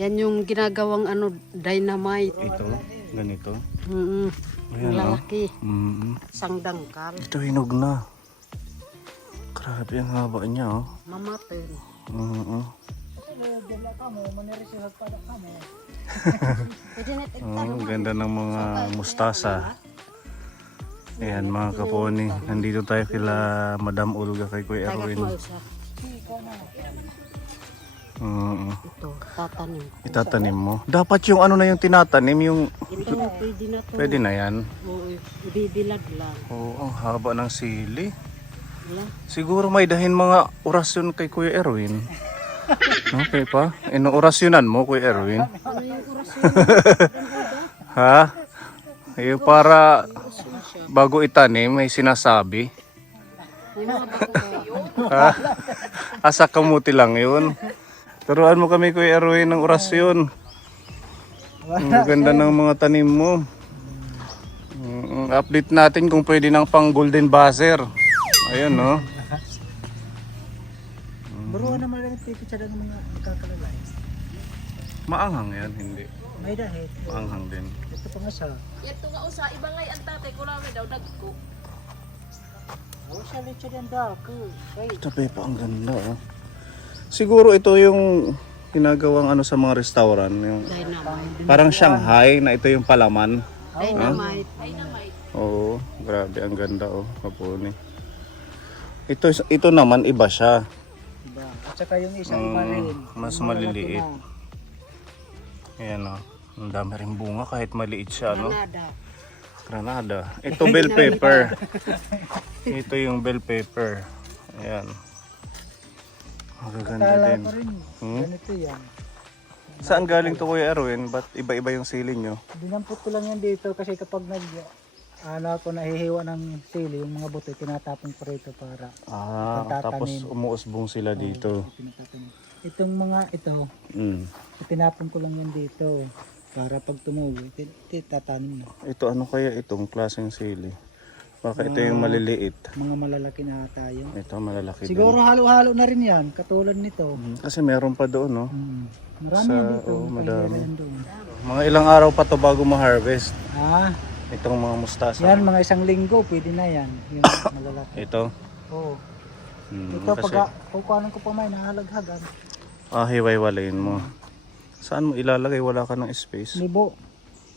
Yan yung ginagawang ano, dynamite. Ito, ganito. Yung lalaki. Mm. Isang dangkal. Ito hinog na. Grabe ang haba niya, oh. Mamatay. Oh, ganda ng mga mustasa. Ayan mga kaponi, nandito tayo kila Madam Olga kay Kuya Erwin. Ito, tatanim. Itatanim mo. Dapat yung ano na yung tinatanim, yung Ito, pwede na to. pwede na yan. Oo, ibibilad lang. Oo, ang haba ng sili. Wala. Siguro may dahin mga orasyon kay Kuya Erwin. Okay pa? Ino-orasyonan mo Kuya Erwin? Ano yung orasyon? Ha? Yung para bago itanim may sinasabi. May mga bago. Ha? Asa kamuti lang yun. Turuan mo kami Kuya Erwin ng orasyon. Ang ganda ng mga tanim mo. Update natin kung pwede ng pang golden buzzer. Ayun no. Buruan naman lang ito sa ng mga kakalalay. Maanghang yan, hindi. May dahil. Maanghang din. Ito pa nga siya. Ito nga usa, ibangay ang tatay ko namin daw dagko. Oh, siya lechon yan dako. Ito pa ang ganda oh. Siguro ito yung ginagawang ano sa mga restaurant. Yung Dynamite. parang Shanghai na ito yung palaman. Dynamite. Dynamite. Oo, grabe ang ganda oh, kapuni. Ito naman iba siya. Diba? At saka yung isang marin. Mas maliliit. Ayan oh. Ang dami rin bunga kahit maliit siya, no? Granada. Granada. Ito bell pepper. Ito yung bell pepper. Ayan. Magaganda Kala din. ko rin. Ganito yan. Saan galing to Kuya Erwin? Ba't iba-iba yung sili nyo? Dinampot ko lang yan dito kasi kapag ako nahihiwa ng sili, yung mga buto, tinatapon ko rito para Tapos umuusbong sila dito. tinatapon. Itong mga ito, tinapon ko lang yan dito para pag tumubo, tatanim na. Ito ano kaya itong klaseng sili? Baka ito yung maliliit. Mga malalaki na tayo. Ito malalaki Siguro halo-halo na rin yan, katulad nito. Kasi meron pa doon, no? Marami yan dito, madami. yan doon. Mga ilang araw pa to bago ma-harvest. Itong mga mustasa. Yan, mga isang linggo, pwede na yan. Yung malalaki. Ito. Oo. Ito, Kasi, kukuhanan ko pa may nahalaghagan. hiwa-hiwalayin mo. Saan mo ilalagay? Wala ka ng space. Libo.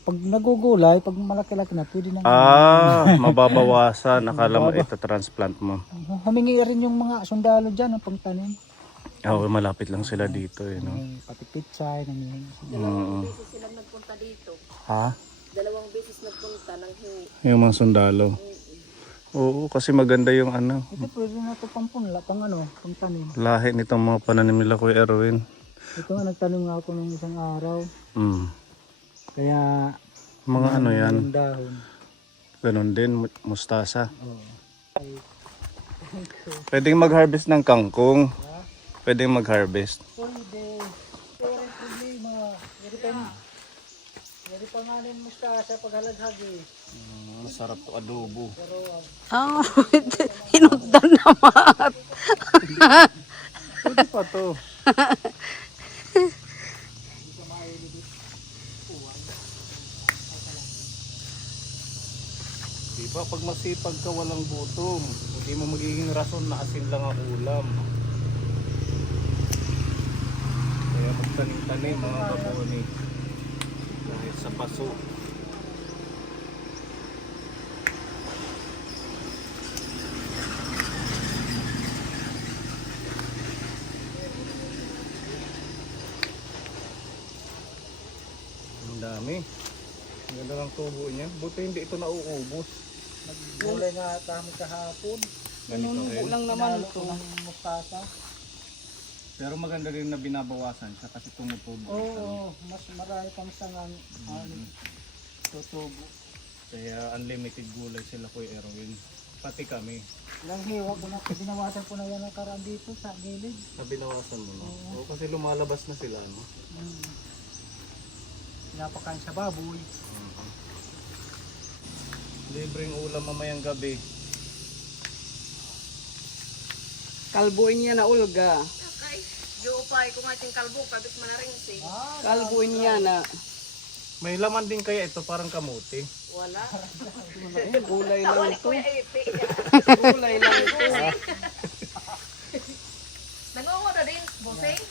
Pag nagugulay, pag malaki-laki na, pwede na. Mababawasan. Akala mo ito transplant mo. Humingi rin yung mga sundalo dyan, ang pangtanim. Malapit lang sila dito, eh, no? Pati pitsay, nangihingi sila. Dalawang beses silang nagpunta dito. Ha? Dalawang beses nagpunta ng hingi. Yung mga sundalo. Oo, kasi maganda yung ano, Ito pwede na ito pang punla, pangtanim. lahi nitong mga pananim nila Kuya Erwin. Ito nga, nagtanim nga ako ng isang araw. Kaya, Mga ano yan, yung dahon. ganun din, mustasa. Oo. Pwedeng mag-harvest ng kangkong. Pwedeng mag-harvest. Pwede. Pero ang problema, pwede pa nga rin mustasa paghalaghag eh. Masarap to adobo. Hinugdan naman. Pwede pa to. Diba pag masipag ka walang gutom, hindi mo magiging rason na asin lang ang ulam. Kaya magtanim-tanim mga kaponi. Kahit sa paso. Ang dami. Ang ganda ng tubo niya. Buti hindi ito nauubos. Naggulay nga kami kahapon. Ganito rin. Lang naman ito. Ng mustasa. Pero maganda rin na binabawasan siya kasi tumutubo. Oo, mas marami pang sangang tutubo. Kaya unlimited gulay sila Kuya Erwin. Pati kami. Ilang hiwa ko na, binawasan ko na yan ang karaan dito sa gilid. Nabinawasan mo no? Oo, kasi lumalabas na sila no? Pinapakain sa baboy. Libreng ulam mamayang gabi. Kalbuin niya na Olga. Yo pay kung ating kalbo, kabit manaringsi. Kalbo niya na. May laman din kaya ito, parang kamuti. Wala. Gulay lang ito. Kuya Ipi. Gulay lang ito. Nangungo na din, bossing.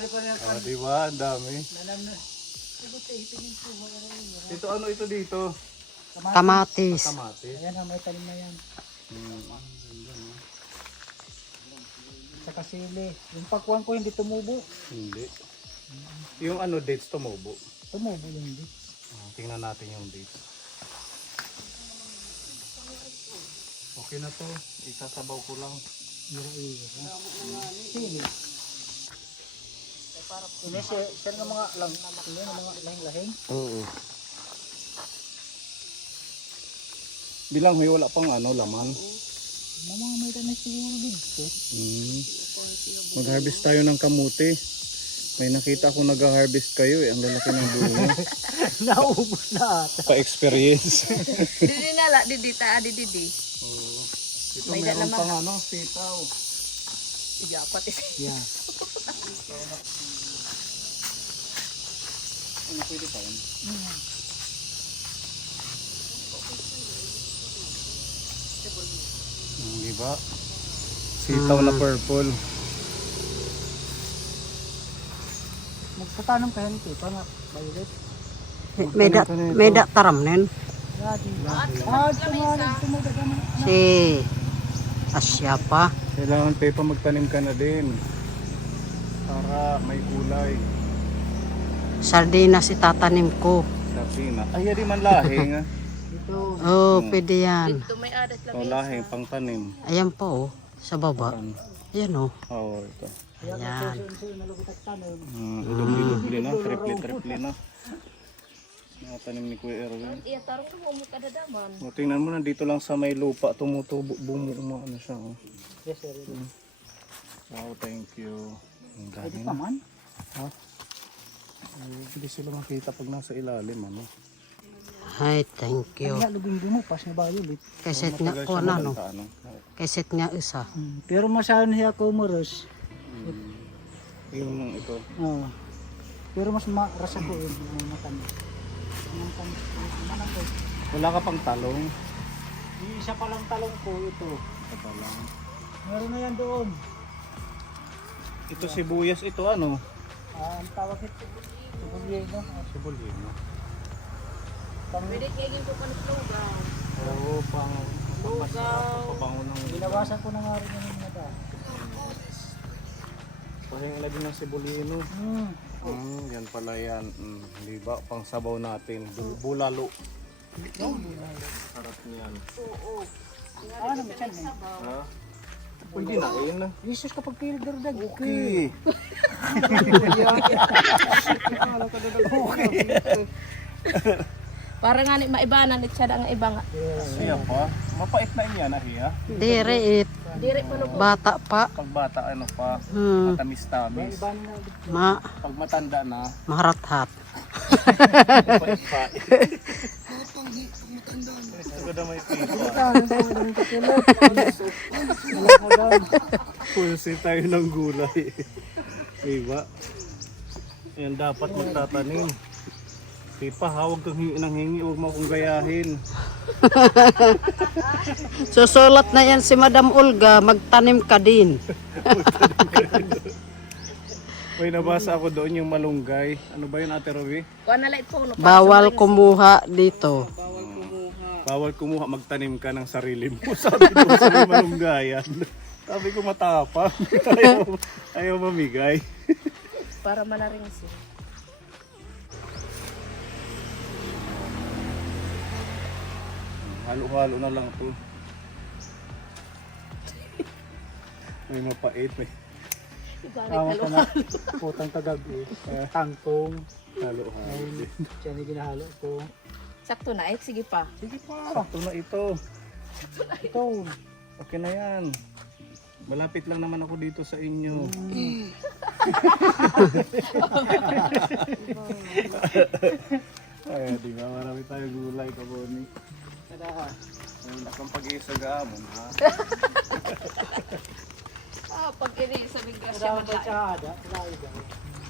Di pa na Ah, di ba? Ang dami. nanam na. Ito ano ito dito? Kamatis. Kamatis. Ayan na, may talim na yan. Sa kasili. Yung pakuan ko hindi tumubo. Hindi. Yung ano dates tumubo. Tumubo yung hindi. Tingnan natin yung dates. Okay na to. Isasabaw ko lang. Ira-ira. Sili. Ini siya ng mga lang, mga lahing-lahing. Oo. Bilang huy, wala pang ano, laman. Mga may tamis siguro dito. Mag-harvest tayo ng kamuti. May nakita ko nag-harvest kayo eh. Ang lalaki ng bunga. Naubos na ata. Pa-experience. Didi nala, didi ta, didi. Ito May meron dalaman. pang ano, sitaw. Iyapat is. Yeah. Ano pwede pa yun? Diba? Sitaw na purple. Magpatanong kayo nito. Tama, violet. Meda taram nen. Si Asya pa. Kailangan Pepa magtanim ka na din. Para may kulay. Sardinas itatanim ko. Sabi na. Ay, di man lahing. Dito. Oh, pwede yan. Ito may adat lang. O lahing, pang tanim. Ayan po, sa baba. Ayan oh. Oo, ito. Ayan. Nalugit at tanim. Dubli-dubli na, triple na. Nakatanim ni Kuya Erwin. Iya, tarong na mo kadadaman. O, tingnan mo na dito lang sa may lupa, tumutubo, bumumo, ano siya. Oh. Yes, sir. Wow, thank you. Ang Pwede dami pa na. man. Hindi sila makita pag nasa ilalim, ano. Ay, thank you. Kaya lubing lumupas na violet. Kaset nga ko na no. Kaset nga isa. Pero masahan siya kumaros. Yung ito. Oo. Pero mas marasa ko yun. Matamis. Wala ka pang talong. Yung isa palang talong ko ito. Ito pa lang. Meron na yan doon. Ito sibuyas, ito ano? Ang tawag ito. Bulyeno. Sibuyas. Pwede kaya po pa ng lugaw. Oo, pang pabango ng Binawasan ko na nga rin yung mga dahil. pahinga din ng sibulino. Yan pala yan. Di ba? Pang sabaw natin. Bulalo. Sarap niyan. Ano ba yan? Ha? Pwede na yun. Jesus kapag pildardag. Okay. Para nga ni maibanan it siya ang iba nga. Siya pa. Mapait na niya na hiya. Dire it. Dire pa no. Bata pa. Pag bata ano pa. Matamis-tamis. Pag matanda na. Maharat-hat. Pait-pait. Ito na may pipa. Pulsi tayo ng gulay. Diba? Yan dapat magtatanim. Pipa, hawag kang hingi ng hingi. Huwag mo akong gayahin. Susulat na yan si Madam Olga, magtanim ka din. May nabasa ako doon yung malunggay. Ano ba yun, Ate Roby? Kuha na light po no. Bawal kumuha dito. Bawal kumuha, magtanim ka ng sarili mo. Sabi doon sa may malunggayan. Sabi ko matapang. Ayaw mamigay. Para manaring siya. Halo-halo na lang ito. May mapait eh. Tama ka na. Putang tagag eh. Tangkong. Halo-halo. Siya na ginahalo ko. Sakto na, sige pa. Sige pa. Sakto na ito. Ito. Okay na yan. Malapit lang naman ako dito sa inyo. Ay, di ba? Marami tayo gulay, kaboni. Ayun, akong pag-iisa gamon, ha? Pag ini sa biglas siya Salamat maglain. sa ada.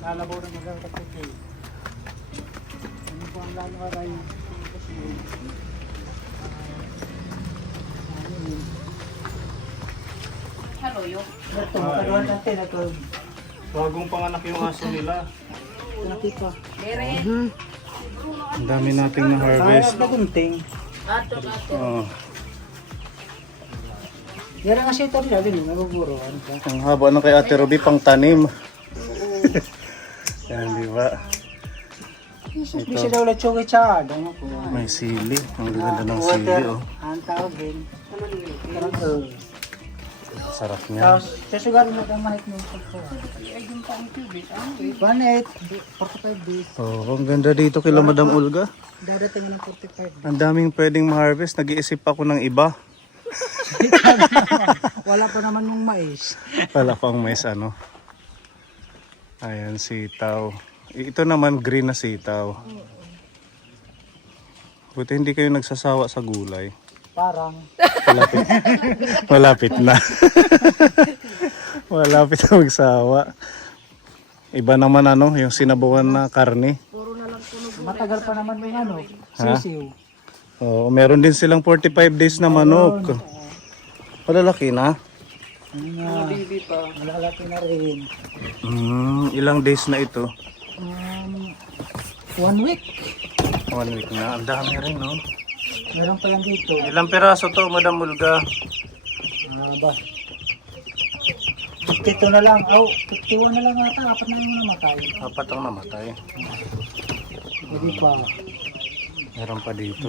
Lalabaw na maganda kasi. Ano po ang lalaray? Hello, yo. Ito, makaluan natin. Ito, Bagong panganak yung aso nila. nakita. Dere. Ang dami nating na-harvest. Kaya na gunting. Ato. Oh, Yan kasi ito rin natin. Naguguro. Ano ba? ang haba ng kay Ate Ruby pang tanim. Yan, di ba? Hindi siya daw lechong itsada. Ano po? May sili. Ang ganda ng sili, oh. Ang tawag din. Sarap niya. Tapos, sasugar mo ang mahit mo. Ay, yung pang tubig. 1.8. 45 days. Oh, ang ganda dito kila Madam Olga. Dadating ng 45 days. Ang daming pwedeng ma-harvest. Nag-iisip ako ng iba. Wala pa naman yung mais. Wala pang mais, ano. Ayan, sitaw. Ito naman green na sitaw. Buti hindi kayo nagsasawa sa gulay. Parang. Malapit, malapit na. Malapit na magsawa. Iba naman ano, yung sinabuan na karne. Matagal pa naman yung ano. Ha? Sisiw. Oh, meron din silang 45 days na manok. Malalaki na. Ano nga. Malalaki na rin. Ilang days na ito? 1 week. 1 week na. Ang dami rin, no? Meron pa yan dito. Ilang piraso to, Madam Olga? Ba? 52 na lang. Oh, 51 na lang ata. Apat na yung namatay. Apat ang namatay. Hindi pa. Meron pa dito.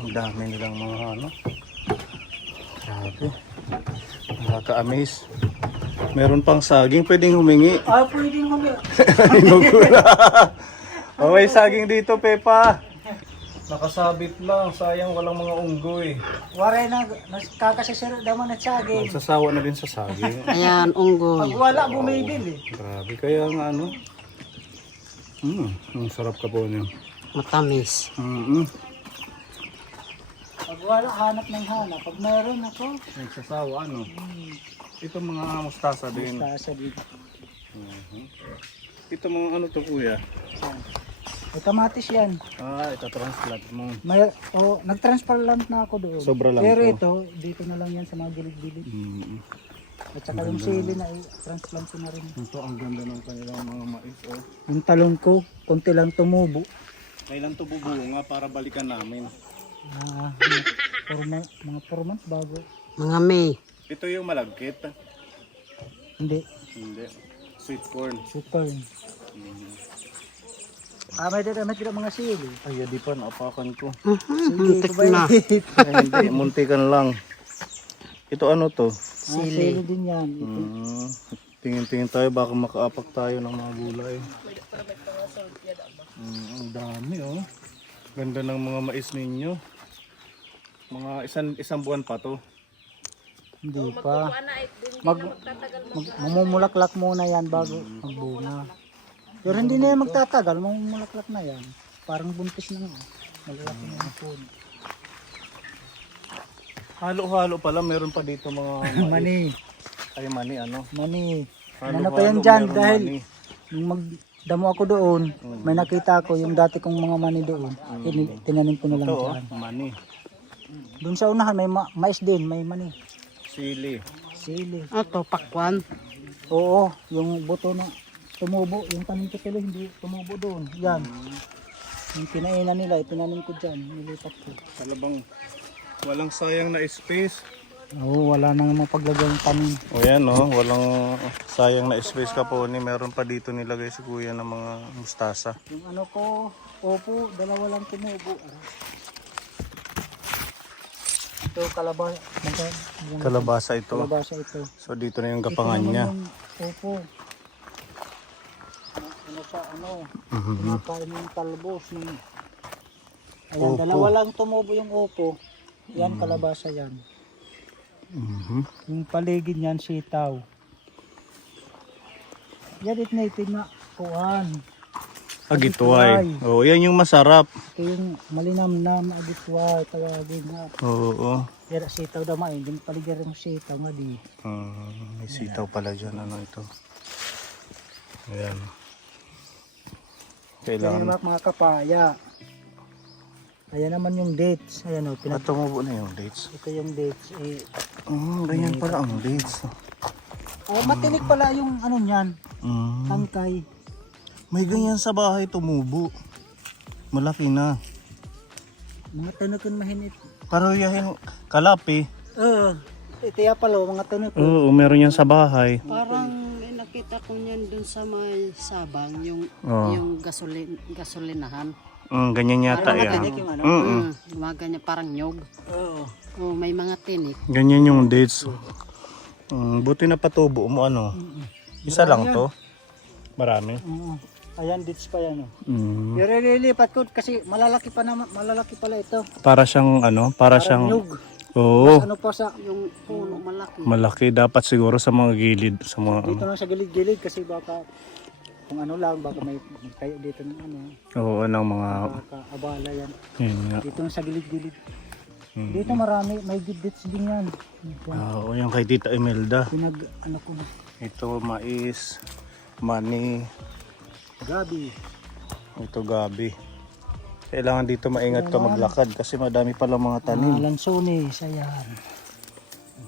Ang dami nilang mga ano. Grabe. Nakaka-amaze. Meron pang saging, pwedeng humingi. Ah, pwede naman. Oh, may saging dito, Pepa. Nakasabit lang, sayang walang mga unggoy. Waray na. Kakasisira naman at saging. Nagsasawa na din sa saging. Ayan, unggoy. Pag wala, bumibili. Grabe, kaya nga ano. Ang sarap ka po niyo. Matamis. Pag wala, hanap ng hanap. Pag meron ako, Nagsasawa, ano. Ito mga mustasa din. tasa dito. Ito mga ano to, kuya. May kamatis yan. Ah, ito transplant mo. Nag-transplant na ako doon. Sobra lang Pero to. ito, dito na lang yan sa mga gilid-gilid. At saka yung sili na transplant ko na rin. Ito ang ganda ng kanilang mga mais. Oh. Yung talong ko, konti lang tumubo. Kailan to bubunga para balikan namin? Mga 4 months bago. Mga May. Ito yung malagkit. Hindi, Hindi. Sweet corn. super. May dito mga sili. Ay, di pa naapakan ko. Muntik na. Ay, hindi, muntikan lang. Ito ano to? Sili din yan. Tingin-tingin tayo baka makaapak tayo ng mga gulay. Ang dami oh. Ganda ng mga mais ninyo. Mga isang buwan pa to. Hindi pa. Mamumulaklak muna yan bago magbunga. Pero hindi na yan magtatagal, mamumulaklak na yan. Parang buntis na nga. Malalaki na yung puno. Halo-halo pala, meron pa dito mga Mani. Ay, mani ano? Mani. Halo-halo, Ano pa yan dyan meron dahil mani. nung magdamo ako doon, may nakita ko yung dati kong mga mani doon. Tinanim ko na lang Ito oh, dyan. mani. Doon sa unahan may mais din, may mani. Sili. Sili. Ito, pakwan. Oo, yung buto na tumubo, yung tanim ko tuloy hindi tumubo doon. Yan. Yung kinainan nila, itinanim ko dyan, nilipat ko. Talabang walang sayang na space. Oo, wala nang mapaglagay yung tanim. O yan oh, walang sayang na space ka po ni. Meron pa dito nilagay si kuya ng mga mustasa. Yung ano ko, opo, dalawa lang tumubo. Ito, Kalabasa ito. kalabasa ito. So dito na yung gapangan Ito niya. naman yung opo. Ano pa, pinakain yung talbos. Ayan, Opo. dalawa lang tumubo yung opo. Yan, kalabasa yan. Mhm. Yung paligid niyan, sitaw. Yan itinated na kuan. Agitway. Oh, yan yung masarap. Ito yung malinamnam, agitway, tawagin na. Oo. Yan sitaw daw main, yung paligid ng sitaw nga di. May sitaw pala dyan. Ano ito? Ayan. Yan Kailangan. yung mga kapaya. Ayan naman yung dates. Ayan o, At tumubo na yung dates. ito yung dates. Ganyan pala ang dates. Matinik pala yung ano niyan, Mm. tangkay. May ganyan sa bahay tumubo. Malaki na. Mga tanukon mahinit. Pero yahin kalapi. Ito ya pala, mga tanukon. Oo, meron yan sa bahay. Parang may nakita ko niyan dun sa may sabang, yung Oo. yung gasolinahan. Ganyan yata Mga yan. tinik yung ano. Gumaganya parang nyog. Oo. Oh, may mga tinik. Ganyan yung dates. Buti na patubo mo ano. Isa lang to. Marami. Ayan, dates pa yan. Mm. Pero lilipat ko kasi malalaki pala ito. Para siyang ano, para siyang Nyug. oo, Ano pa sa, Yung puno malaki. malaki dapat siguro sa mga gilid, sa mga dito ano. lang sa gilid-gilid kasi baka kung ano lang, baka may kayo dito ng ano, Oo, ng mga baka abala yan. yun nga. Dito lang sa gilid-gilid. Mm. Dito marami, may dates din yan. Ito, Oo, yung kay Tita Imelda. ano ko na, Ito mais, mani, gabi. ito gabi. Kailangan dito maingat ka maglakad kasi madami pala mga tanim. Lansones, ayan.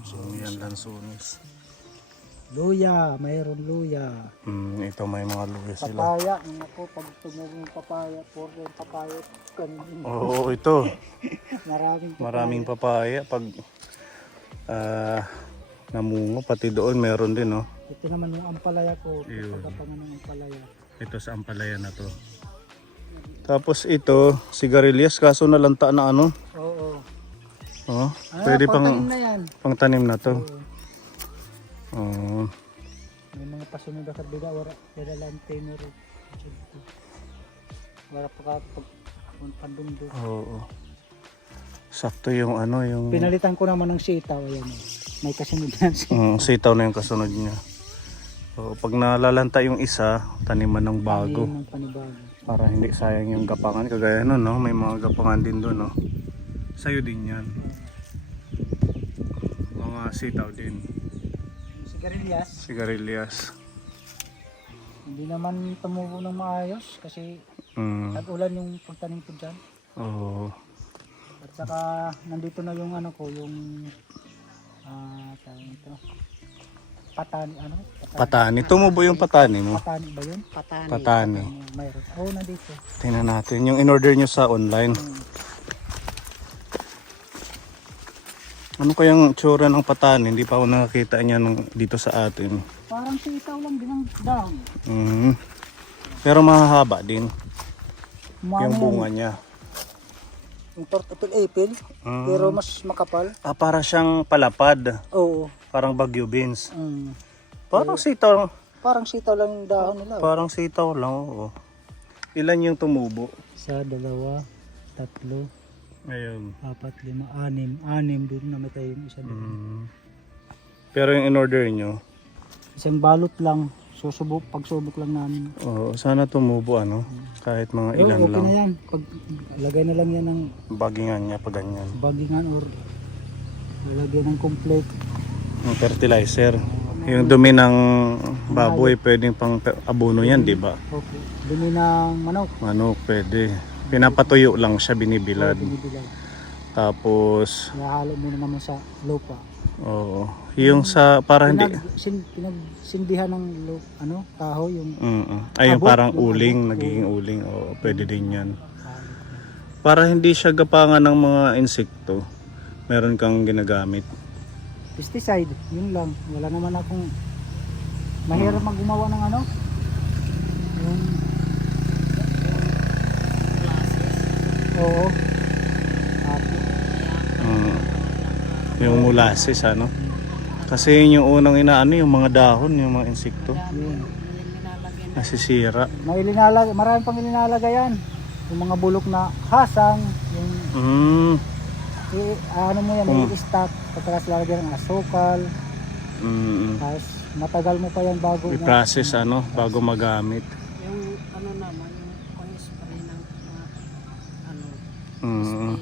So, yan lansones. Luya, mayroon luya. Ito may mga luya sila. Papaya, ako pag tumubo yung papaya, puro yung papaya. Kanin. Oo, ito. Maraming papaya. Maraming papaya pag namungo, pati doon meron din, no? Ito naman yung ampalaya ko. Yun. Pagkapangan ng ampalaya. Ito sa ampalaya na to. Tapos ito, sigarilyas kaso nalanta na ano. Oo. Oh, pwede pangtanim pang na yan. pangtanim na to. Oo. Oh, May mga pasunod na kabila, wala lang tenor. Wala pa ka pag pandungdo. oo. Sakto yung ano, yung Pinalitan ko naman ng sitaw, ayan. May kasunod yan. sitaw na yung kasunod niya. So, pag nalalanta yung isa, taniman ng bago. Ng panibago. Para hindi sayang yung gapangan. Kagaya nun, no? May mga gapangan din doon, no? Sa'yo din yan. Mga sitaw din. Sigarilyas, Sigarilyas. hindi naman tumubo ng maayos kasi nag-ulan yung pagtanim ko dyan. Oo. At saka nandito na yung ano ko, yung tawag ito. Patani, ano? Patani. Tumubo yung patani mo. Patani ba yun? Patani. Patani. Mayroon. Oo, nandito. Tingnan natin. Yung in-order nyo sa online. Ano kayang tsura ng patani? Hindi pa ako nakakita niya dito sa atin. Parang sitaw lang din ang dahon. Pero mahahaba din Umano yung yan. bunga niya. Yung apple, pero mas makapal. Para siyang palapad. Oo. Parang bagyo beans. Mm. Parang sitaw. Parang sitaw lang yung dahon nila. Parang sitaw lang. Oo. Ilan yung tumubo? 1, 2, 3, Ayun. 4, 5, 6. 6 doon namatay yung isa doon. Pero yung in-order nyo, Isang balot lang. Pagsubok lang namin. sana tumubo ano. Kahit mga ilan okay lang. na yan. Pag lagay na lang yan ng Bagingan niya pag ganyan. bagingan or lalagyan ng complete. Yung fertilizer. Yung dumi ng baboy, pwedeng pang abono yan, di ba? Okay. Dumi ng manok. Ano, pwede. Pinapatuyo lang siya, binibilad. Binibilag. Tapos, Nahalo mo na naman sa lupa. oo. Yung sa, para hindi, Pinagsindihan ng kahoy yung ay yung Abot, parang yung uling, abot. nagiging uling. Oo, pwede din yan. Para hindi siya gapangan ng mga insekto, meron kang ginagamit. pesticide, yun lang. Wala naman akong mahirap maggumawa ng yung oo. At Yung molasses, ano? Kasi yun yung unang inaano, yung mga dahon, yung mga insekto. yun. Nasisira. Marami pang ilinalaga yan. Yung mga bulok na hasang, yung ano mo yan, may stock, pagkakas lagyan ng asukal, tapos matagal mo pa yan bago I-process bago magamit. Yung ano naman, yung pang-spray ng mga ano,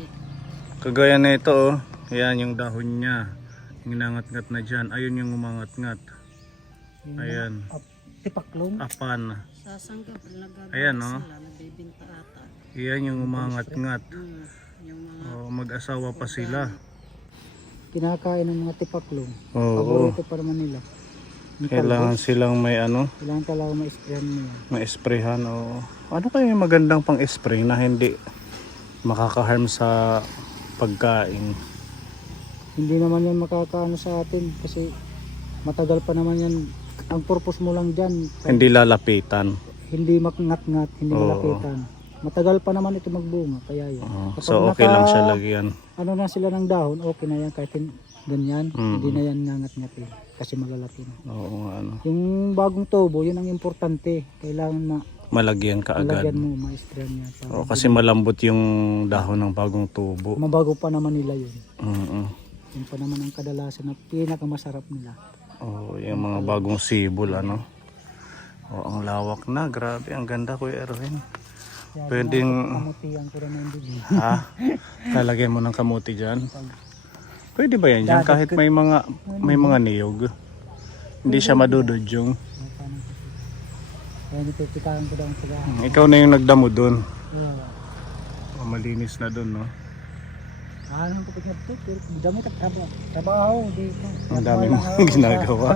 Kagaya na ito, yan yung dahon niya. Ginangat-ngat na dyan. Ayun yung umangat-ngat. Ayan. tipaklong. Apan. Sasanggap, nagagawa Ayan, no? sila, nagbibinta ata. Yan yung umangat-ngat. Yung mga Mag-asawa pa sila. Kinakain ng mga tipaklong. Oo. Paborito pa naman nila. Yung Kailangan talbos, silang may kailangan talaga ma-sprayan mo yan. ma-sprayhan. Oo. Ano kayo yung magandang pang-spray na hindi makaka-harm sa pagkain? Hindi naman yan makakaano sa atin kasi matagal pa naman yan. Ang purpose mo lang dyan, Hindi lalapitan. hindi makngat-ngat, hindi Oo. malapitan. Matagal pa naman ito magbunga, kaya yan. Oo. Kapag So okay lang siya lagyan. Ano na sila ng dahon, okay na yan kahit ganyan, hindi na yan nangat-ngatin kasi malalaki na. Oo, Yung bagong tubo, yun ang importante. Kailangan malagyan ka agad. malagyan mo, ma-sprayan niya. Oo, kasi malambot yung dahon ng bagong tubo. Mabago pa naman nila yun. Yun pa naman ang kadalasan na pinakamasarap nila. Oo, yung mga bagong sibol Oo, ang lawak na. Grabe, ang ganda, Kuya Erwin. Kaya Pwedeng, kamutihan ko rin yung bibig. lalagay mo ng kamuti dyan. Pwede ba yan dyan? Kahit may mga niyog. Hindi siya madududyong. Kaya nipipitahan ko daw ang taga. Ikaw na yung nagdamo dun. Malinis na dun, no? Ano ko pagkabot, pero damit at trabaho dito. Ang dami mong ginagawa.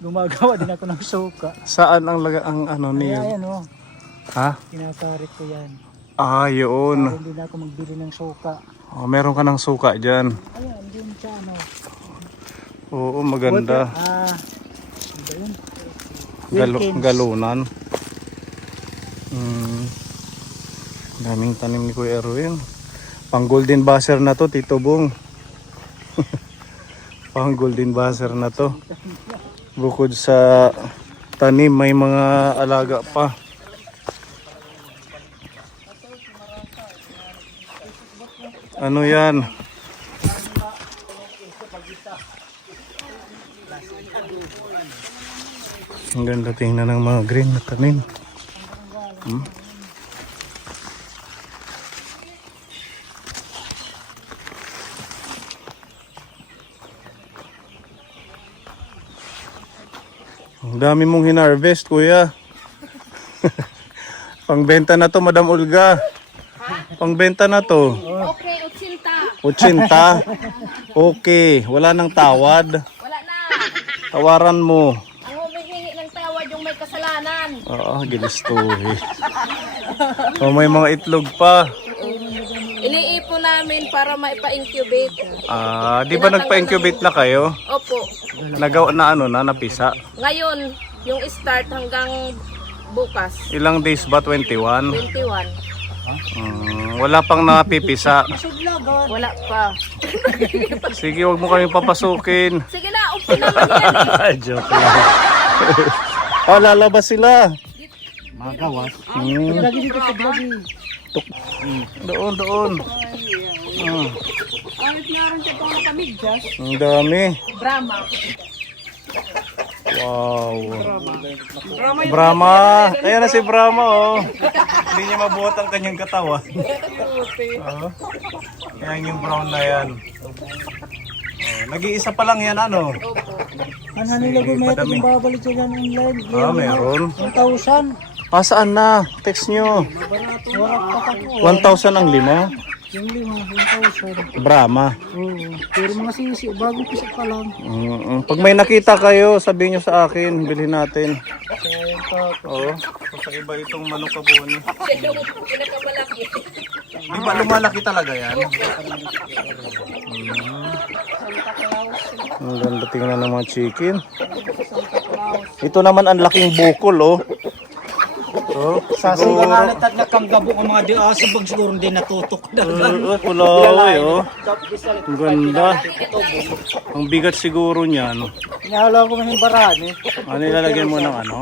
Gumagawa din ako ng suka. Saan ang niyog? Kaya yan Ha? kinasarit ko yan. Ah, yun. Para hindi na ako magbili ng suka. Oh, meron ka ng suka dyan. Ayan, din siya Oo, maganda. Ano yun? Wilkins. Galunan. Daming tanim ni Kuya Erwin. Pang golden buzzer na to, Tito Bong. Pang golden buzzer na to. Bukod sa tanim, may mga alaga pa. Ano yan? Ang ganda tingnan ng mga green na tanim. Ang dami mong hinarvest, Kuya. Pangbenta na to, Madam Olga. Pangbenta na to. Okay, 80. 80. Okay, wala nang tawad. Wala na. Tawaran mo. Ang humihingi ng tawad yung may kasalanan. Oo, gilistuhi. Oh, may mga itlog pa. Iniipon namin para maipa-incubate. Di ba nagpa-incubate na kayo? Opo. Nagawa na napisa? Ngayon, yung start hanggang bukas, Ilang days ba? 21? 21. Wala pang napipisa. Wala pa. Sige, wag mo kaming papasukin. Sige na, okay naman yan. Joke lang. Lalabas sila. Mga gawas. Hmm. Lagi dito sa lagi. Doon. Ay, meron siya pang napamigdas. Ang dami. Brahma. Wow. Brahma. Ayan na si Brahma, oh. Hindi niya mabuhat ang kanyang katawan. Ayan yung brown na yan. Nag-iisa pa lang yan, ano? Ano nila gumaya yung babalik sila ng online. Meron. 1,000. Saan na? Text nyo. Wala pa ako. 1,000 ang lima. Yung 1,000. Brahma. Oo. Pero mga sisi, bagong pisa pa lang. Pag may nakita kayo, sabihin nyo sa akin, bilhin natin. Oo. Sa iba itong manok kabuni. Siya yung pinakamalaki. Di ba lumalaki talaga yan? Ang ganda tingnan ng mga chicken. Ito naman ang laking bukol, oh. Sasi ka nga natat na kanggabo ang mga diasabag siguro hindi natutok na. Kulay, oh. Ang ganda. Ang bigat siguro niyan. Inahala ko man yung barani. Ano ilalagyan mo ng ano?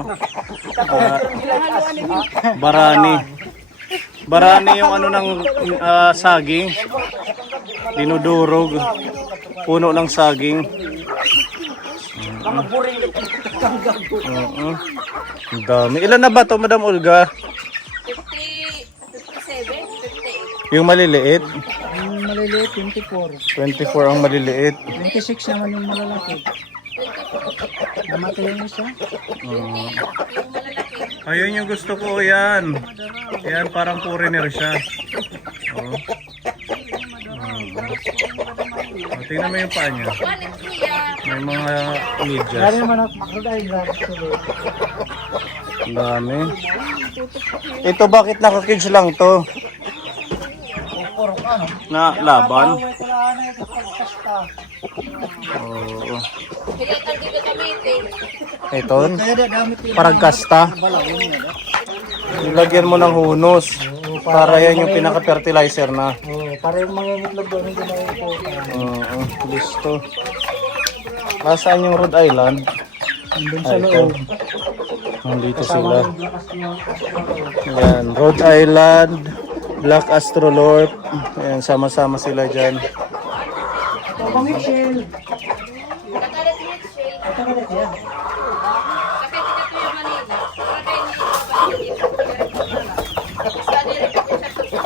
Barani. Barani yung ano ng saging. Dinudurog. Puno ng saging. Ang dami. Ilan na ba to, Madam Olga? 57, 58. Yung maliliit? Yung maliliit, 24. 24 ang maliliit. 26 naman yung malalaki. Namatay yung isa. Yung malalaki. Ayun yung gusto ko, yan. Yan, parang foreigner siya. Oh. Tingnan mo yung paa niya. Panik niya. May mga Lari medyas. naman ako crocodile guard. Ang dami. Ito bakit naka-cage lang to? Puro ka, no? Na laban? Ito lang na ito pagkasta. Oo. Kaya tandito gamitin. Ito, Kaya gamit yung parang kasta. balawin niya. Ilagyan mo ng hunos. Para yan yung pinaka-fertilizer na. Para yung mga itlog doon hindi na ito. Oo, listo. Nasaan yung Rhode Island? Nandun sa Ay, ito. loob. Nandito Kasama sila. yung lakas niya. Yan, Rhode Island, Black Astrolorp. Ayan, sama-sama sila dyan. Ito ba Mitchell? Kakalat niya siya. Ito ka dito yan. Kapit niya po yung Manila. Para kayo niya yung babalik. Sa nila po siya sa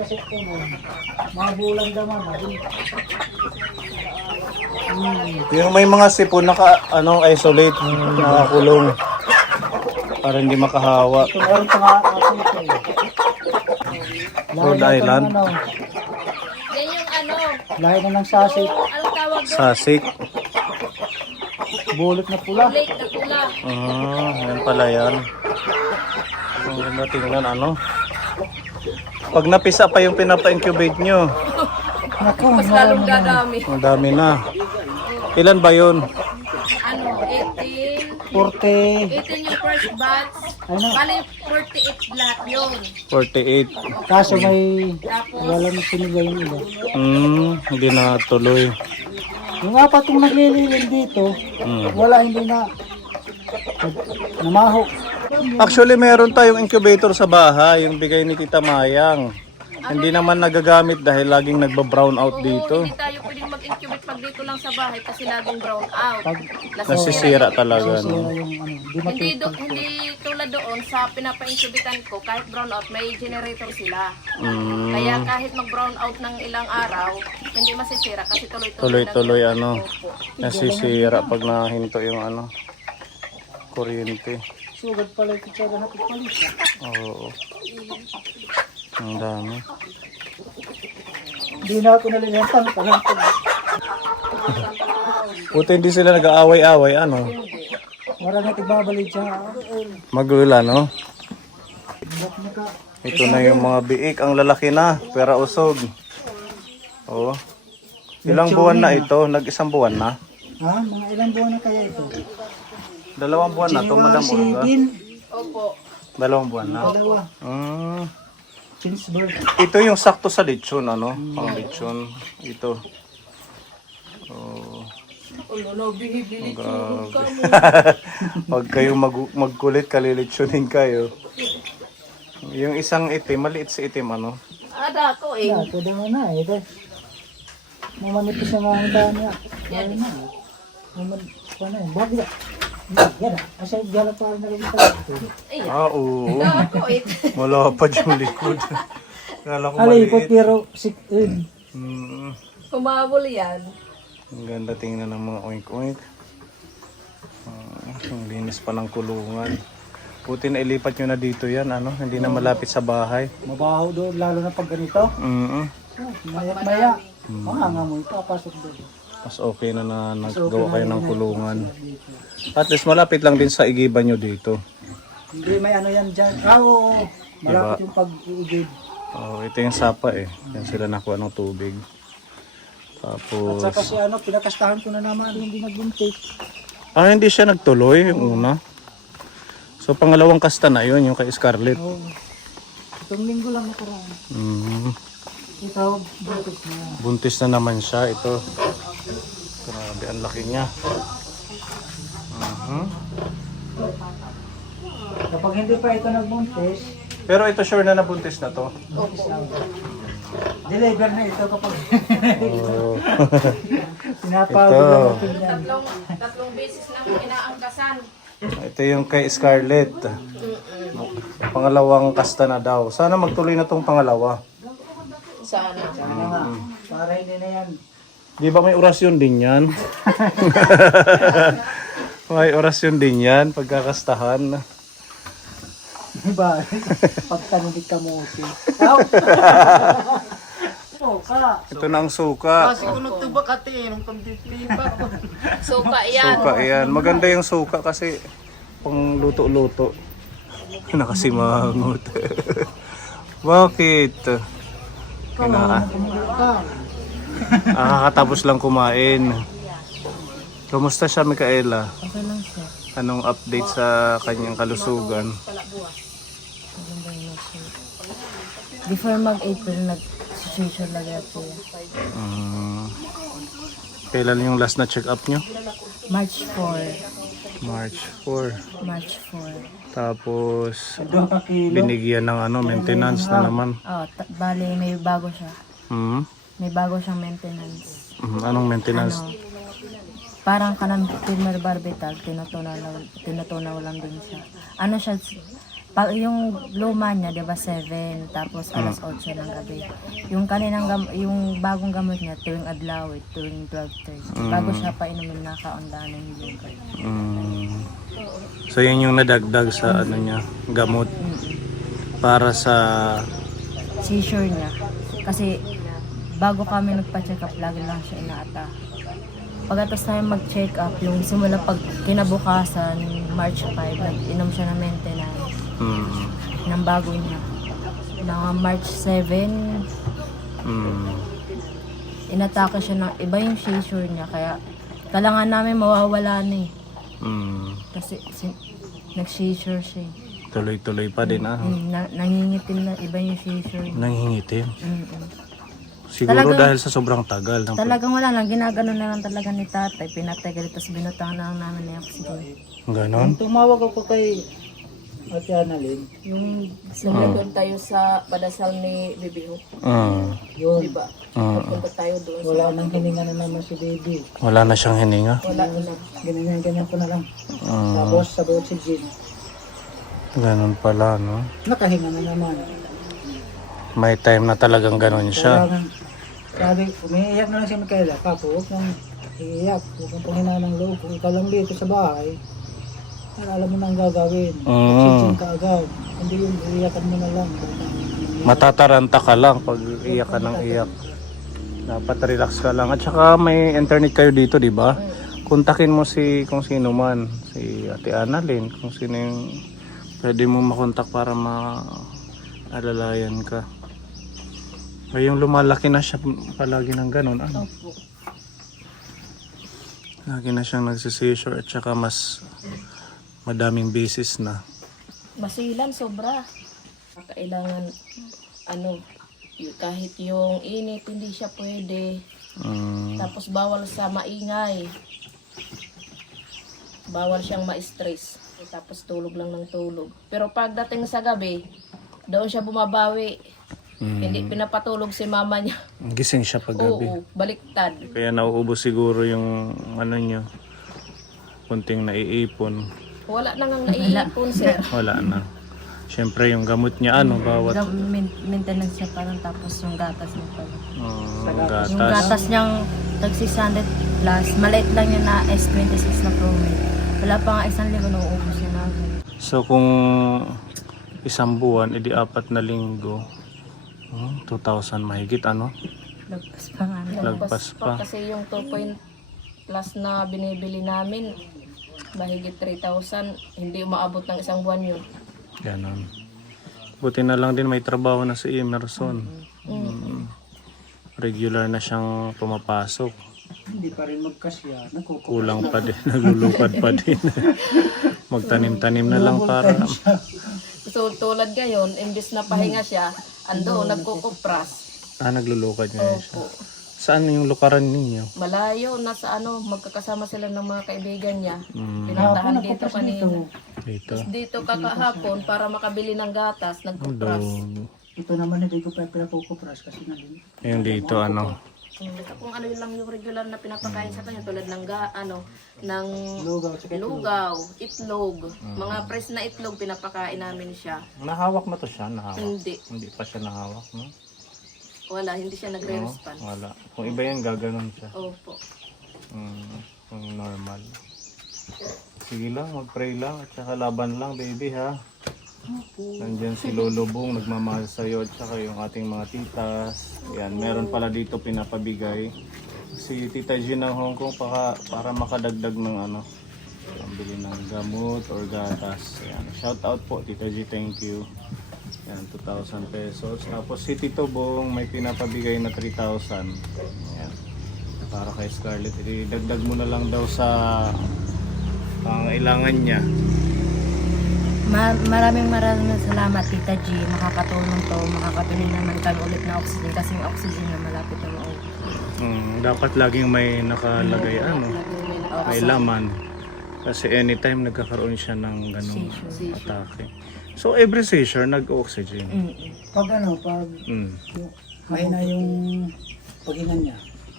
Kasi mga bulan naman. Yung may mga sipon isolate, nakakulong. Para hindi makahawa. Ito meron pa nga Rhode Island. Yan yung ano. Lahi na ng sasik. Anong tawag doon? Sasik. Bulot na pula. Late na pula. Yan pala yan. Ang ganda tingnan, Pag napisa pa yung pinapa-incubate nyo, Naku, Mas lalong dadami. ang dami na. Ilan ba yun? Ano, 18. 40. 18 yung first batch. Ano? Bali, 48 lahat yun. 48. Kaso may Tapos, walang sinigay yung iba. Hindi na tuloy. Yung apat yung naglililin dito, wala, hindi na namaho. Actually, meron tayong incubator sa bahay, yung bigay ni Tita Mayang. Hindi naman nagagamit dahil laging nagba-brown out dito. hindi tayo pwedeng mag-incubate pag dito lang sa bahay kasi laging brown out. Pag Nasisira talaga, sira no? yung ano, di Hindi, matutog. hindi tulad doon sa pinapa-incubatean ko, kahit brown out, may generator sila. Kaya kahit mag-brown out ng ilang araw, hindi masisira kasi Tuloy-tuloy, Opo. nasisira pag nahinto yung kuryente. Sugad pala ito sa lahat palit. Oo. Ang dami. Hindi na ako nalilimutan. Buti hindi sila nag-aaway-aaway, Marami nagbabalik siya. Magula, no? Ito na yung mga biik. Ang lalaki na, pera usog. Oo. Ilang buwan na ito? Nag-isang buwan na? Ha? Mga ilang buwan na kaya ito? 2 buwan na to, Madam Olga. Opo. 2 buwan na. Dalawa. Since birth. Ito yung sakto sa lechon, Pang lechon. Ito. Oh. Grabe. Huwag kayong magkulit, kalilitsunin kayo. Yung isang itim, maliit sa itim, Ada ko eh. Ito daw na ito. Mamanipis na mga handa niya. Yan na. Ano yun? Bagla. Yan na. Kasi gala pa rin nalagay ito. Oo. Ako eh. Malapad yung likod. Kala ko Alikot maliit. pero sit-in. Humabol yan. Ang ganda tingnan ng mga oink-oink. Ang linis pa ng kulungan. Buti na ilipat nyo na dito yan, Hindi na malapit sa bahay. Mabaho doon, lalo na pag ganito. Maya-maya. Mahanga mo ito, pasok doon. Mas okay na naggawa kayo ng kulungan. At least malapit lang din sa igiban nyo dito. Hindi may ano yan dyan. Oo, malapit yung pag-iigib. Oh, ito yung sapa Yan sila nakuha ng tubig. At Tapos... saka si pinakastahan ko na naman, hindi nagbuntik. hindi siya nagtuloy yung una. So So pangalawang kasta na yun, yung kay Scarlett. Oo. Itong linggo lang nakaraan. Ito, buntis na. Buntis na naman siya. Ito. Grabe, ang laki niya. Kapag hindi pa ito nagbuntis, Pero ito sure na nabuntis na to. buntis lang. Deliver na ito kapag Oh. pinapagod Ito. na natin yan. Tatlong beses lang inaangkasan. Ito yung kay Scarlett. Pangalawang kasta na daw. Sana magtuloy na tong pangalawa. Sana. Sana nga, para hindi na yan. Di ba may orasyon din yan? May orasyon din yan, pagkakastahan. Diba? Pagtanumit ka mo si. Ka. Ito na ang suka. Suka yan. Suka yan. Maganda yung suka kasi pang luto-luto. Nakasimangot. Bakit? Kakatapos lang kumain. Kumusta siya, Micaela? Okay lang siya. Anong update sa kanyang kalusugan? Before mag-April, nag-situation lagi ako. Kailan yung last na check-up nyo? March 4. March 4. March 4. Tapos, 2 kilo. binigyan ng maintenance na naman. Oh, bali, may bago siya. Hmm? May bago siyang maintenance. Anong maintenance? Ano, parang kanang Pilmer Barbital, tinutunaw lang din siya. Ano siya, yung luma niya, di ba 7, tapos alas 8 ng gabi. Yung kaninang yung bagong gamot niya, tuwing adlaw, tuwing 12:30. Bago siya pa inumin na kaundanan yung So yun yung nadagdag sa ano niya, gamot para sa seizure niya. Kasi bago kami nagpa-check up, lagi lang siya inaata. Pagkatapos namin mag-check up, yung simula pag kinabukasan, March 5, nag-inom siya ng maintenance ng bago niya. Na March 7, inatake siya ng iba yung seizure niya. Kaya kailangan namin mawawala na eh. Kasi nag-seizure siya eh. tuloy-tuloy pa din Nangingitim na iba yung seizure niya. Nangingitim. Siguro Talagang- dahil sa sobrang tagal ng Talagang wala lang, ginagano na lang talaga ni tatay. Pinatay tapos binutang na lang namin niya oxygen. ganon. Tumawag ako kay Ate Annalyn. Yung doon tayo sa padasal ni Bibiho. Yun. Diba? Mm. Punta tayo doon. Wala nang hininga na naman si baby. Wala na siyang hininga. Wala na. Ganyan ko na lang. Tapos sa oxygen. Ganon pala, no? Nakahinga na naman. May time na talagang ganon siya. Kailangan, sabi, umiiyak na lang si Micaela. Kapo, huwag mong iiyak. Huwag mong panghinaan ng loob. Kung ikaw lang dito sa bahay, alam mo na ang gagawin. Oxygen ka agad. Hindi yung iiyakan mo na lang. Matataranta ka lang pag iyak ka ng iyak. Dapat relax ka lang. At saka may internet kayo dito, di ba? Kontakin mo si kung sino man. Si Ate Annalyn. Kung sino yung pwede mo makontak para maalalayan ka. Ngayong lumalaki na siya palagi ng ganun. Ano? Opo. Lagi na siyang nagsisisure at saka mas madaming beses na. Masilan, sobra. Kailangan, kahit yung init, hindi siya pwede. Tapos bawal sa maingay. Bawal siyang ma-stress. Tapos tulog lang ng tulog. Pero pagdating sa gabi, doon siya bumabawi. Hindi pinapatulog si mama niya. Gising siya paggabi. Oo, baliktad. Kaya nauubos siguro yung ano niyo. Kunting naiipon. Wala na nang naiipon, sir. Wala na. Siyempre yung gamot niya bawat Maintenance siya parang tapos yung gatas niya pala. gatas. Yung gatas niyang tag 600 plus, maliit lang yun na S26 na promo. Wala pa nga 1 linggo, nauubos niya na agad. So kung isang buwan, edi 4 na linggo. 2,000 mahigit Lagpas pa nga. Lagpas pa. Kasi yung 2 point plus na binibili namin, mahigit 3,000, hindi umaabot ng isang buwan yun. Ganon. Buti na lang din may trabaho na si Emerson. Regular na siyang pumapasok. Hindi pa rin magkasya. Kulang pa din, naglulukad pa din. Magtanim-tanim na lang para. So tulad ngayon, imbis na pahinga siya, ando nagkukupras. Naglulukad niya siya. Opo. Saan yung lukaran ninyo? Malayo na sa ano, magkakasama sila ng mga kaibigan niya. Kahapon Pinuntahan dito nagkupras kanina. dito. Dito. Dito kakahapon para makabili ng gatas, nagkupras. Doon. Ito naman hindi ko pa pinakukupras kasi nalin. Yung dito ano. Kung ano yun lang yung regular na pinapakain sa kanya tulad ng ng Lugaw, tsaka lugaw, itlog, mga press na itlog pinapakain namin siya. Nahawak na to siya, nahawak. Hindi, Hindi pa siya nahawak, no? wala, hindi siya nagre-respond. Wala. Kung iba yan, gaganon siya. Opo. Kung normal. Sige lang, mag-pray lang. At saka laban lang, baby, ha? Nandyan si Lolo Bong, nagmamahal sa'yo. At saka yung ating mga titas. Yan, meron pala dito pinapabigay. Si Tita G ng Hong Kong para makadagdag ng ano, pambili ng gamot or gatas. Yan. Shout out po, Tita G, thank you. Yan, 2,000 pesos. Tapos si Tito Bong may pinapabigay na 3,000. Yan. Para kay Scarlett. Idagdag mo na lang daw sa pangailangan niya. Maraming salamat Tita G. Makakatulong to. Makakabili naman kami ulit na oxygen kasi yung oxygen na malapit na maubos. Dapat laging may nakalagay ano, may laman. Kasi anytime nagkakaroon siya ng ganong atake. So every seizure nag-oxygen. Pag mahina yung paghinga niya.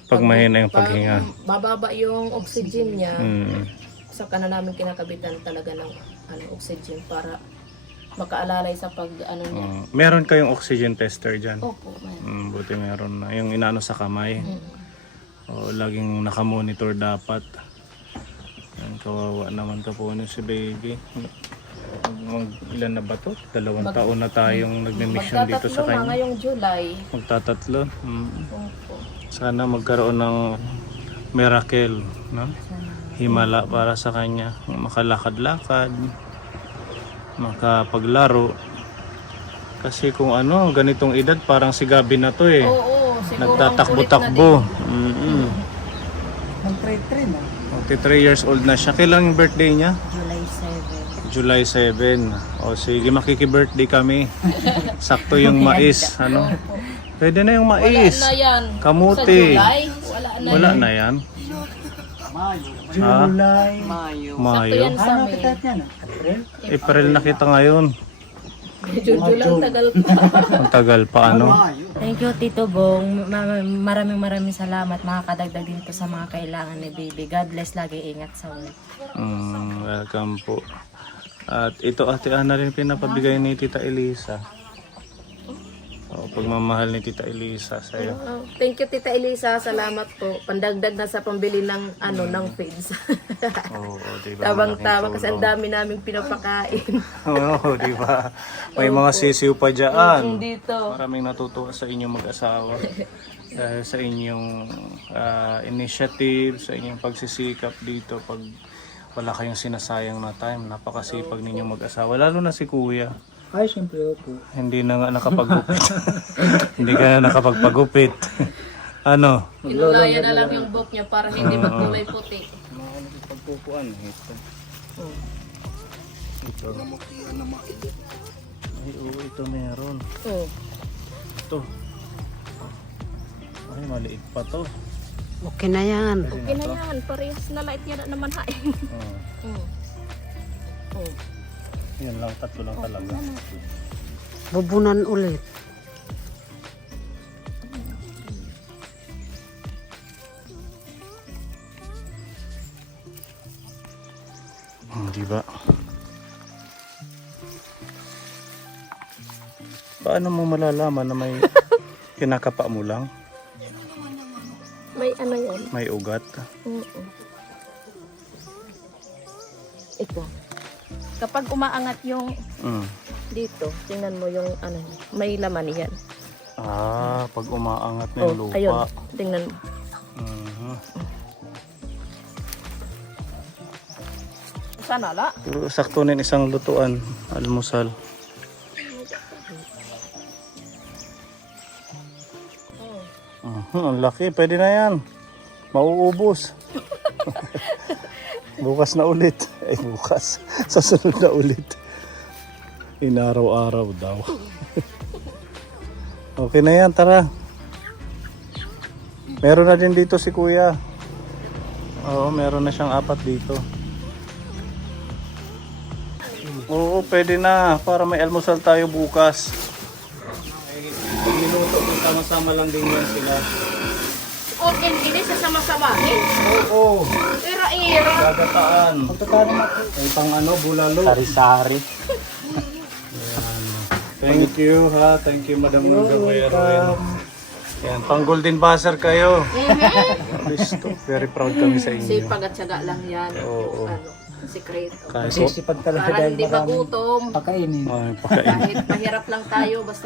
Pag mahina yung paghinga. Bababa yung oxygen niya, Mm. saka na namin kinakabitan talaga ng oxygen para makaalalay sa pag niya. Meron kayong oxygen tester dyan? Opo, mayroon. Buti meron na. Yung inaano sa kamay. Laging nakamonitor dapat. Yan, kawawa naman ka po si baby. Ilan na ba to? 2 taon na tayong nagme-mission dito sa Magtatatlo na kanya. ngayong July. Magtatatlo. Opo. Sana magkaroon ng miracle, no? Himala para sa kanya. Makalakad-lakad, makapaglaro. Kasi kung ano, ganitong edad, parang si Gabi na to eh. Oo, siguro Nagtatakbo-takbo. Nag-trade na. 3 years old na siya. Kailan yung birthday niya? July 7. July 7. O sige, makiki-birthday kami. Sakto yung mais. Ano? Pwede na yung Wala mais. na yan. Kamuti. Sa July, wala na Wala yan. na yan. July. Sakto Mayo. yan sa Ano May. kitat niya na? April? April na kita ngayon. Medyo lang tagal pa. Ang tagal pa ano. Thank you Tito Bong. Maraming salamat. Makakadagdag din to sa mga kailangan ni baby. God bless. Lagi ingat sa work. Welcome po. At ito Ate Ana rin pinapabigay ni Tita Elisa. Pagmamahal ni Tita Elisa sa'yo. Thank you Tita Elisa, salamat po. Pandagdag na sa pambili ng ng feeds. Oo, diba? Tabang-tama kasi ang dami naming pinapakain. Oo, diba? May mga sisiw pa dyan. Dito. Maraming natutuwa sa inyong mag-asawa. Dahil sa inyong initiative, sa inyong pagsisikap dito pag wala kayong sinasayang na time. Napakasipag ninyong mag-asawa. Lalo na si Kuya. Ay, siyempre po. Hindi na nga nakapagupit. Hindi ka na nakapagpagupit. Ano? Inulayan na lang yung buhok niya para hindi magkulay puti. Pagpupuan. Ito. Ito. Ay, oo, ito meron. Ito. Ay, maliit pa to. Okay na yan. Okay na yan, parehas na light yan na naman hain. Yan lang, 3 lang talaga. Bubunan ulit. Di ba? Paano mo malalaman na may kinakapa mo lang? May ano yan? May ugat? Ito. Kapag umaangat yung dito, tingnan mo yung may laman yan. Pag umaangat na yung lupa. Ayun, tingnan mo. Sana la. Pero sakto na yung isang lutuan, almusal. Ang laki, pwede na yan. Mauubos. Bukas na ulit. Ay, bukas. Sa sunod na ulit. Inaraw-araw daw. Okay na yan, tara. Meron na din dito si kuya. Oo, meron na siyang 4 dito. Oo, pwede na. Para may almusal tayo bukas. Ay, minuto, sama-sama lang din yan sila. Okay, hindi sa sama-samahin. Oo. Ira-ira. Gagataan. Pagkakaroon ako. Ay, pang ano, bulalo. Sari-sari. Thank you ha. Thank you, Madam Nunda. Yan, pang golden buzzer kayo. Kristo, very proud kami sa inyo. Sipag at syaga lang yan. Oo. Yung sikreto. Kahit Sisipag talaga Para dahil hindi maraming magutom. pakainin. Ay, pakain. Kahit mahirap lang tayo, basta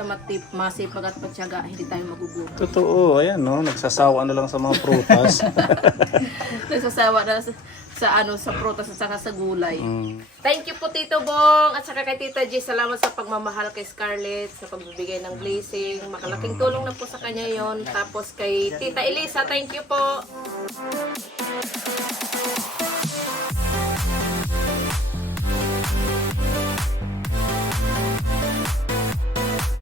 masipag at patsyaga, hindi tayo magugutom. Totoo, ayan no, nagsasawa na lang sa mga prutas. Nagsasawa na sa prutas at saka sa gulay. Mm. Thank you po Tito Bong at saka kay Tita G. Salamat sa pagmamahal kay Scarlett, sa pagbibigay ng blessing. Makalaking tulong na po sa kanya yon. Tapos kay Tita Elisa, thank you po.